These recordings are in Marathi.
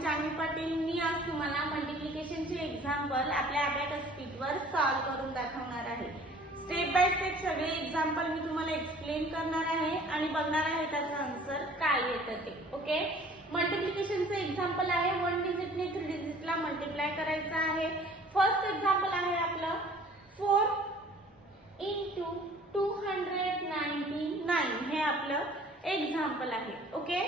मी पाटील मी आज तुम्हाला मल्टिप्लिकेशनचे एक्झाम्पल आपल्या अभ्यास स्पीडवर सॉल्व्ह करून दाखवणार आहे. स्टेप बाय स्टेप सगळे एक्झाम्पल मी तुम्हाला एक्सप्लेन करणार आहे आणि बघणार आहे त्याचं आन्सर काय येतं ते. ओके मल्टिप्लिकेशनचं एक्झाम्पल आहे. वन डिजिटने थ्री डिजिटला मल्टिप्लाय करायचं आहे. फर्स्ट एक्झाम्पल आहे आपलं. Four into two hundred ninety nine हे आपलं एक्झाम्पल आहे. ओके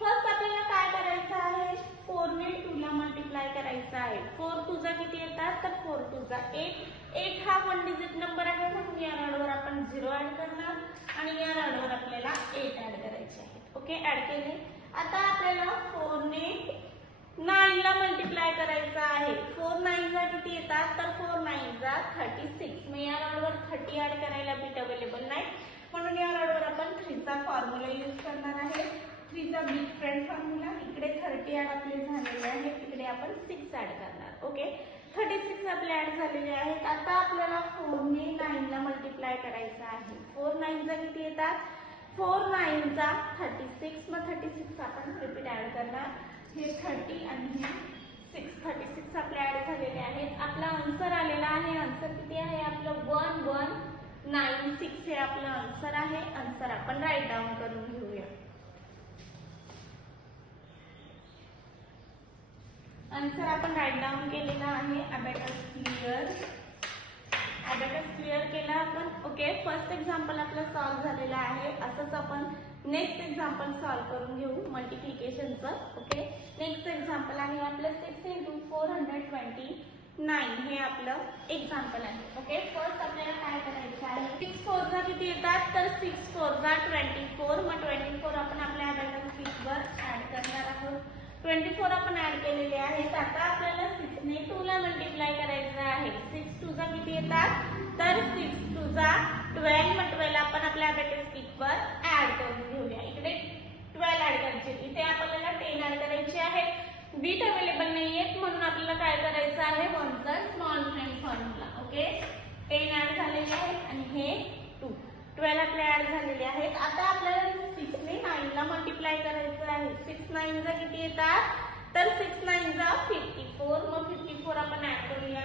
फर्स्ट आपल्याला काय करायचं आहे फोर ने टू ला मल्टिप्लाय करायचं आहे. फोर तुझा किती येतात? तर फोर तुझा एट एट हा वन डिजिट नंबर आहे म्हणून या रॉडवर आपण झिरो ऍड करणार आणि या रॉडवर आपल्याला एट ऍड करायचे आहे ओके ऍड केले. आता आपल्याला फोरने नाईनला मल्टिप्लाय करायचा आहे. फोर नाईनला किती येतात? तर फोर नाईनला थर्टी सिक्स मग या रॉडवर थर्टी ऍड करायला बीट अवेलेबल नाही. म्हणून या रॉडवर आपण थ्रीचा फॉर्म्युला यूज करणार आहे. थ्रीचा बी फ्रेंड फॉर्म्युला इकडे थर्टी ऍड आपले झालेले आहे तिकडे आपण सिक्स ऍड करणार ओके थर्टी सिक्स आपले ऍड झालेले आहेत. आता आपल्याला फोरने नाईनला मल्टिप्लाय करायचं आहे. फोर नाईनचा किती येतात? फोर नाईनचा थर्टी सिक्स मग थर्टी सिक्स आपण रिपीट ऍड करणार. हे थर्टी आणि हे सिक्स थर्टी सिक्स आपले ऍड झालेले आहेत. आपला आन्सर आलेला आहे. आन्सर किती आहे? आपलं वन वन नाईन सिक्स हे आपलं आन्सर आहे. आन्सर आपण राईट डाऊन करून घेऊया. आन्सर आपण राईट डाऊन केलेला आहे. अबॅकस क्लिअर अबॅकस क्लिअर केला आपण. ओके फर्स्ट एक्झाम्पल आपलं सॉल्व्ह झालेलं आहे. असंच आपण नेक्स्ट एक्झाम्पल सॉल्व्ह करून घेऊ मल्टिप्लिकेशनचं ओके नेक्स्ट एक्झाम्पल आहे आपलं six into four hundred twenty nine हे आपलं एक्झाम्पल आहे. ओके फर्स्ट आपल्याला काय करायचं आहे? सिक्स फोरचा किती येतात? तर सिक्स फोरचा ट्वेंटी फोर मग ट्वेंटी फोर आपण आपल्या अबॅकस वर ऍड करणार आहोत ट्वेंटी फोर आपण ऍड केलेले आहेत आता आपल्याला सिक्सने टू ला मल्टिप्लाय करायचं आहे. सिक्स टूचा किती येतात? तर सिक्स टूचा ट्वेल्व ट्वेल्व आपण आपल्या अबॅकस वर ऍड करून घेऊया. इकडे ट्वेल्व ऍड करायचे. इथे आपल्याला टेन ऍड करायची आहे बीट अवेलेबल नाही आहेत म्हणून आपल्याला काय करायचं आहे? वनचा small friend formula okay ten add झालेले आहेत आणि हे टू ट्वेल्व आपले ऍड झालेले आहेत. आता आपल्याला सिक्सने नाईनला मल्टिप्लाय करायचं आहे. सिक्स नाईनचा किती येतात? तर सिक्स नाईन फिफ्टी फोर मग फिफ्टी फोर आपण ऍड करूया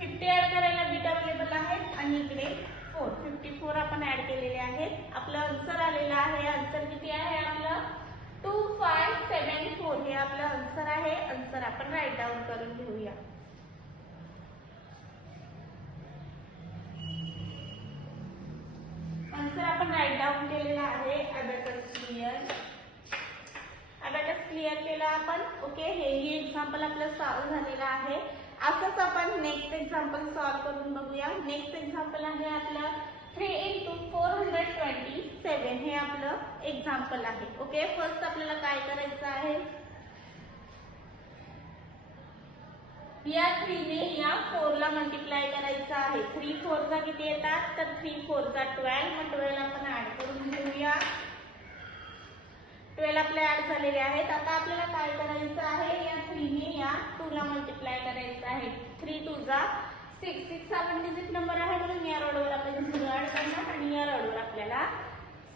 फिफ्टी ऍड करायला बीट अवेलेबल आहेत आणि इकडे फोर फिफ्टी फोर आपण ऍड केलेले आहेत. आपलं आन्सर आलेलं आहे. आन्सर किती आहे आपलं? टू फाय सेवन फोर हे आपलं आन्सर आहे. आन्सर आपण राईट डाऊन करून घेऊया. आन्सर आपण राईट डाऊन केलेला आहे. अबॅकस क्लिअर अबॅकस क्लिअर केला आपण. ओके हेही एक्झाम्पल आपलं सॉल्व्ह झालेलं आहे. असंच आपण नेक्स्ट एक्झाम्पल सॉल्व्ह करून बघूया. नेक्स्ट एक्झाम्पल आहे आपलं three into four hundred twenty seven हे आपलं एक्झाम्पल आहे. ओके फर्स्ट आपल्याला काय करायचं आहे? या थ्रीने या फोरला मल्टिप्लाय करायचं आहे. थ्री फोरचा किती येतात? तर थ्री फोरचा ट्वेल्व मग ट्वेल्व आपण ऍड करून घेऊया. ट्वेल्व आपले ऍड झालेले आहेत. आता आपल्याला काय करायचं आहे या थ्रीने या टूला मल्टिप्लाय करायचं आहे टू जा सिक्स सिक्स हा डिजिट नंबर आहे म्हणून या रोडवर आपल्याला झिरो ऍड करणार आणि या रोडवर आपल्याला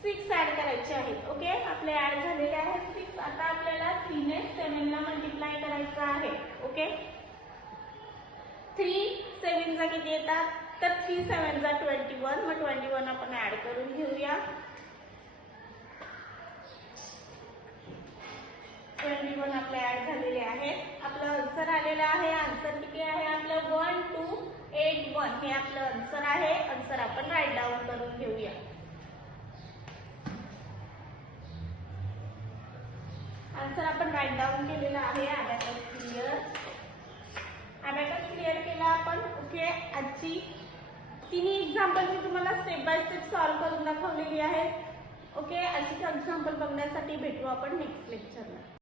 सिक्स ऍड करायचे आहेत. ओके आपले ऍड झालेले आहेत सिक्स आता आपल्याला थ्रीने सेव्हनला मल्टिप्लाय करायचं आहे. ओके थ्री सेव्हनचा किती येतात? तर थ्री सेव्हनचा ट्वेंटी वन मग ट्वेंटी वन आपण ऍड करून घेऊया. ट्वेंटी वन आपल्या आपलं आन्सर आलेलं आहे. आन्सर किती आहे आपलं? वन टू एट वन हे आपलं आन्सर आहे. आन्सर आपण राईट डाऊन करून घेऊया. आन्सर आपण राईट डाऊन केलेला आहे. अबॅकस क्लिअर अबॅकस क्लिअर केला आपण. ओके आजची तिन्ही एक्झाम्पल मी तुम्हाला स्टेप बाय स्टेप सॉल्व्ह करून दाखवलेली आहे ओके आजची एक्झाम्पल बघण्यासाठी भेटू आपण नेक्स्ट लेक्चरला